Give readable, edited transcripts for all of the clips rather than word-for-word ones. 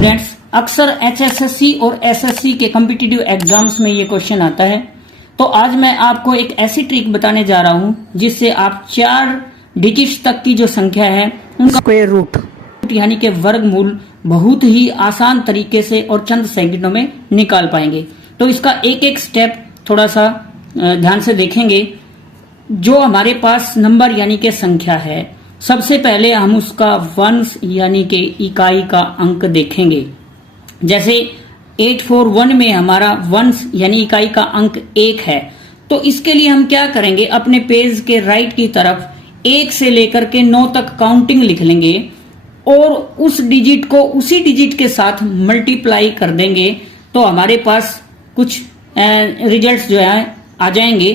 Students, अक्सर HSSC और SSC के कॉम्पिटिटिव एग्जाम्स में ये क्वेश्चन आता है। तो आज मैं आपको एक ऐसी ट्रिक बताने जा रहा हूं जिससे आप 4 डिजिट्स तक की जो संख्या है उनका स्क्वायर रूट यानी कि वर्गमूल बहुत ही आसान तरीके से और चंद सेकंडों में निकाल पाएंगे। तो इसका एक एक स्टेप थोड़ा सा ध्यान से देखेंगे। जो हमारे पास नंबर यानी कि संख्या है, सबसे पहले हम उसका वंश यानी कि इकाई का अंक देखेंगे। जैसे 841 में हमारा वंश यानी इकाई का अंक 1 है। तो इसके लिए हम क्या करेंगे, अपने पेज के राइट की तरफ 1 से लेकर के 9 तक काउंटिंग लिख लेंगे और उस डिजिट को उसी डिजिट के साथ मल्टीप्लाई कर देंगे तो हमारे पास कुछ रिजल्ट्स जो है आ जाएंगे।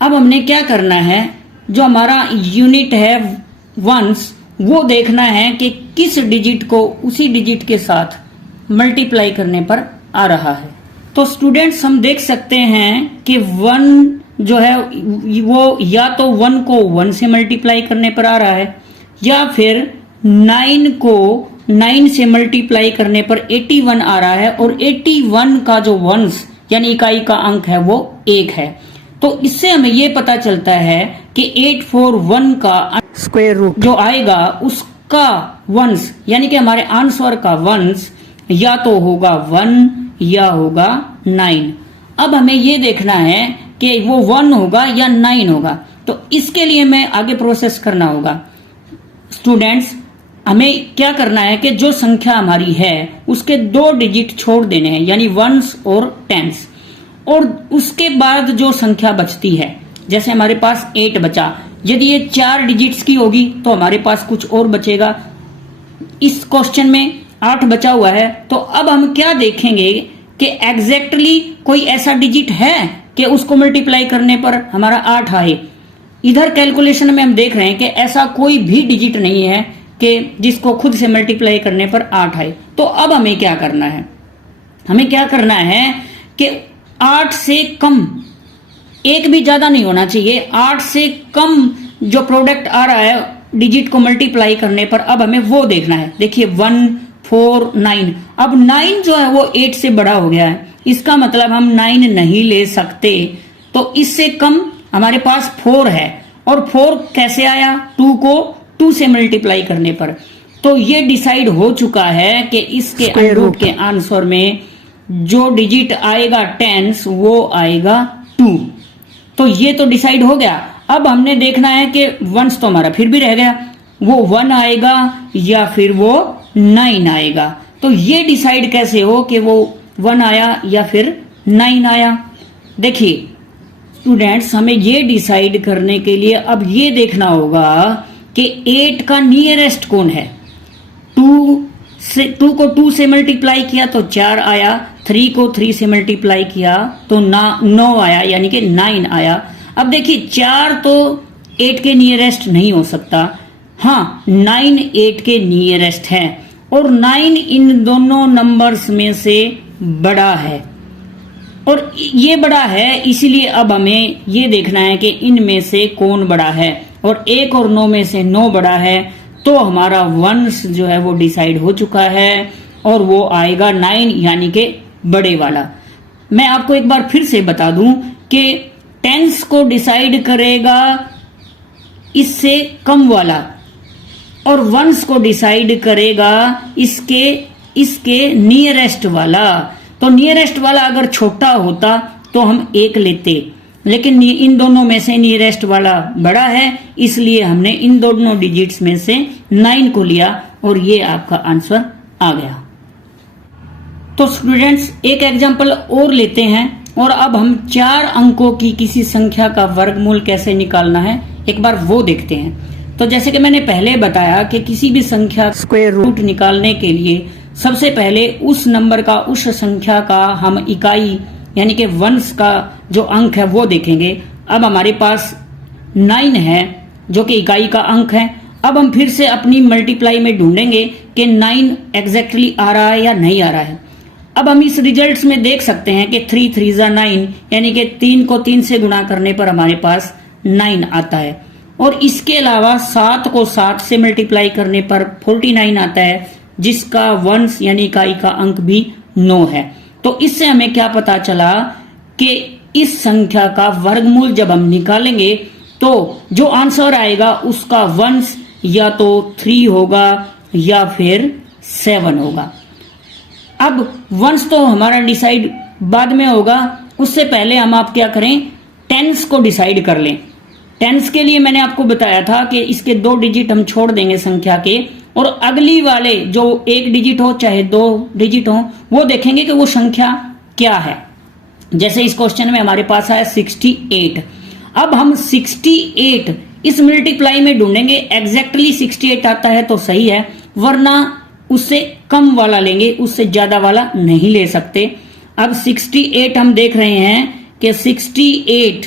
अब हमने क्या करना है, जो हमारा यूनिट है वंश, वो देखना है कि किस डिजिट को उसी डिजिट के साथ मल्टीप्लाई करने पर आ रहा है। तो स्टूडेंट्स, हम देख सकते हैं कि 1 जो है वो या तो 1 को 1 से मल्टीप्लाई करने पर आ रहा है या फिर 9 को 9 से मल्टीप्लाई करने पर 81 आ रहा है और 81 का जो वंश यानी इकाई का अंक है वो 1 है। तो इससे हमें ये पता चलता है कि 841 का स्क्वायर रूट जो आएगा उसका वंश यानी कि हमारे आंसर का वंश या तो होगा 1 या होगा 9। अब हमें ये देखना है कि वो 1 होगा या 9 होगा। तो इसके लिए मैं आगे प्रोसेस करना होगा। स्टूडेंट्स, हमें क्या करना है कि जो संख्या हमारी है उसके 2 डिजिट छोड़ देने हैं यानी वंस और टेंस, और उसके बाद जो संख्या बचती है, जैसे हमारे पास 8 बचा, यदि ये 4 डिजिट्स की होगी तो हमारे पास कुछ और बचेगा। इस क्वेश्चन में 8 बचा हुआ है। तो अब हम क्या देखेंगे कि एग्जैक्टली कोई ऐसा डिजिट है कि उसको मल्टीप्लाई करने पर हमारा 8 आए। इधर कैलकुलेशन में हम देख रहे हैं कि ऐसा कोई भी डिजिट नहीं है कि जिसको खुद से मल्टीप्लाई करने पर 8 आए। तो अब हमें क्या करना है, हमें क्या करना है कि 8 से कम, एक भी ज्यादा नहीं होना चाहिए, 8 से कम जो प्रोडक्ट आ रहा है डिजिट को मल्टीप्लाई करने पर, अब हमें वो देखना है। देखिए 1 4 9, अब 9 जो है वो 8 से बड़ा हो गया है, इसका मतलब हम 9 नहीं ले सकते। तो इससे कम हमारे पास 4 है, और 4 कैसे आया, 2 को 2 से मल्टीप्लाई करने पर। तो ये डिसाइड हो चुका है कि इसके अंडर के आंसर में जो डिजिट आएगा टेंस वो आएगा 2। तो ये तो डिसाइड हो गया। अब हमने देखना है कि वंश तो हमारा फिर भी रह गया, वो 1 आएगा या फिर वो 9 आएगा। तो ये डिसाइड कैसे हो कि वो 1 आया या फिर 9 आया। देखिए स्टूडेंट्स, हमें ये डिसाइड करने के लिए अब ये देखना होगा कि 8 का नियरेस्ट कौन है। 2 को 2 से मल्टीप्लाई किया तो 4 आया, 3 को 3 से मल्टीप्लाई किया तो 9 आया यानी कि 9 आया। अब देखिए 4 तो 8 के नियरेस्ट नहीं हो सकता, हाँ 9 8 के नियरेस्ट है, और 9 इन दोनों नंबर्स में से बड़ा है, और ये बड़ा है, इसीलिए अब हमें ये देखना है कि इनमें से कौन बड़ा है, और 1 और 9 में से 9 बड़ा है। तो हमारा वंश जो है वो डिसाइड हो चुका है और वो आएगा 9 यानी कि बड़े वाला। मैं आपको एक बार फिर से बता दूं कि टेंस को डिसाइड करेगा इससे कम वाला और वंश को डिसाइड करेगा इसके नियरेस्ट वाला। तो नियरेस्ट वाला अगर छोटा होता तो हम 1 लेते, लेकिन इन दोनों में से नियरेस्ट वाला बड़ा है, इसलिए हमने इन दोनों डिजिट्स में से 9 को लिया और ये आपका आंसर आ गया। तो स्टूडेंट्स, एक एग्जांपल और लेते हैं और अब हम 4 अंकों की किसी संख्या का वर्गमूल कैसे निकालना है एक बार वो देखते हैं। तो जैसे कि मैंने पहले बताया कि किसी भी संख्या स्क्वायर रूट निकालने के लिए सबसे पहले उस नंबर का, उस संख्या का हम इकाई यानी कि वंश का जो अंक है वो देखेंगे। अब हमारे पास 9 है जो कि इकाई का अंक है। अब हम फिर से अपनी मल्टीप्लाई में ढूंढेंगे कि 9 एग्जैक्टली आ रहा है या नहीं आ रहा है। अब हम इस रिजल्ट्स में देख सकते हैं कि 3 3 9 यानी कि 3 को 3 से गुणा करने पर हमारे पास 9 आता है, और इसके अलावा 7 को 7 से मल्टीप्लाई करने पर 49 आता है, जिसका वंश यानी इकाई का अंक भी 9 है। तो इससे हमें क्या पता चला कि इस संख्या का वर्गमूल जब हम निकालेंगे तो जो आंसर आएगा उसका वंश या तो 3 होगा या फिर 7 होगा। अब वंश तो हमारा डिसाइड बाद में होगा, उससे पहले हम आप क्या करें, टेंस को डिसाइड कर लें। टेंस के लिए मैंने आपको बताया था कि इसके 2 डिजिट हम छोड़ देंगे संख्या के, और अगली वाले जो 1 डिजिट हो चाहे 2 डिजिट हो वो देखेंगे कि वो संख्या क्या है। जैसे इस क्वेश्चन में हमारे पास आया 68। अब हम 68 इस मल्टीप्लाई में ढूंढेंगे, एग्जैक्टली 68 आता है तो सही है, वरना उससे कम वाला लेंगे, उससे ज्यादा वाला नहीं ले सकते। अब 68 हम देख रहे हैं कि 68,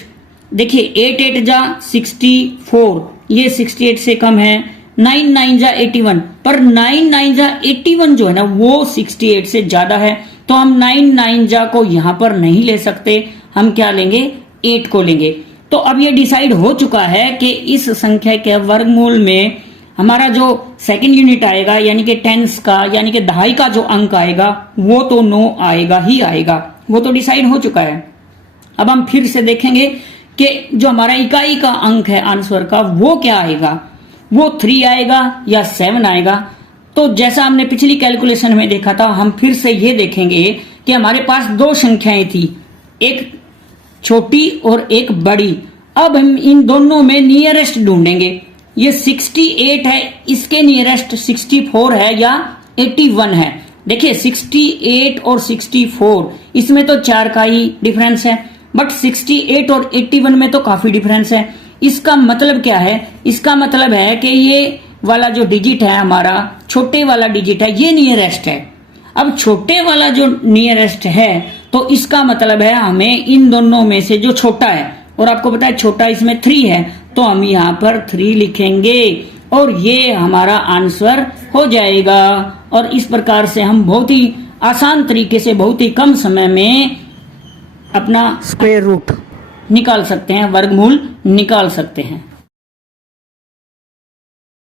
देखिए 8 8 जा 64, ये 68 से कम है। 9 9 जा 81, पर 9 9 जा 81 जो है ना वो 68 से ज्यादा है, तो हम 9 9 जा को यहां पर नहीं ले सकते, हम क्या लेंगे, 8 को लेंगे। तो अब ये डिसाइड हो चुका है कि इस संख्या के वर्गमूल में हमारा जो सेकंड यूनिट आएगा यानी कि टेंस का यानी कि दहाई का जो अंक आएगा वो तो 9 आएगा ही आएगा, वो तो डिसाइड हो चुका है। अब हम फिर से देखेंगे कि जो हमारा इकाई का अंक है आंसर का वो क्या आएगा, वो 3 आएगा या 7 आएगा। तो जैसा हमने पिछली कैलकुलेशन में देखा था, हम फिर से ये देखेंगे कि हमारे पास 2 संख्याएं थी, एक छोटी और एक बड़ी। अब हम इन दोनों में नियरेस्ट ढूंढेंगे। ये 68 है, इसके नियरेस्ट 64 है या 81 है। देखिए 68 और 64 इसमें तो 4 का ही डिफरेंस है, बट 68 और 81 में तो काफी डिफरेंस है। इसका मतलब क्या है, इसका मतलब है कि ये वाला जो डिजिट है हमारा, छोटे वाला डिजिट है, ये नियरेस्ट है। अब छोटे वाला जो नियरेस्ट है तो इसका मतलब है हमें इन दोनों में से जो छोटा है, और आपको पता है छोटा इसमें 3 है, तो हम यहाँ पर 3 लिखेंगे और ये हमारा आंसर हो जाएगा। और इस प्रकार से हम बहुत ही आसान तरीके से बहुत ही कम समय में अपना स्क्वायर रूट निकाल सकते हैं, वर्गमूल निकाल सकते हैं।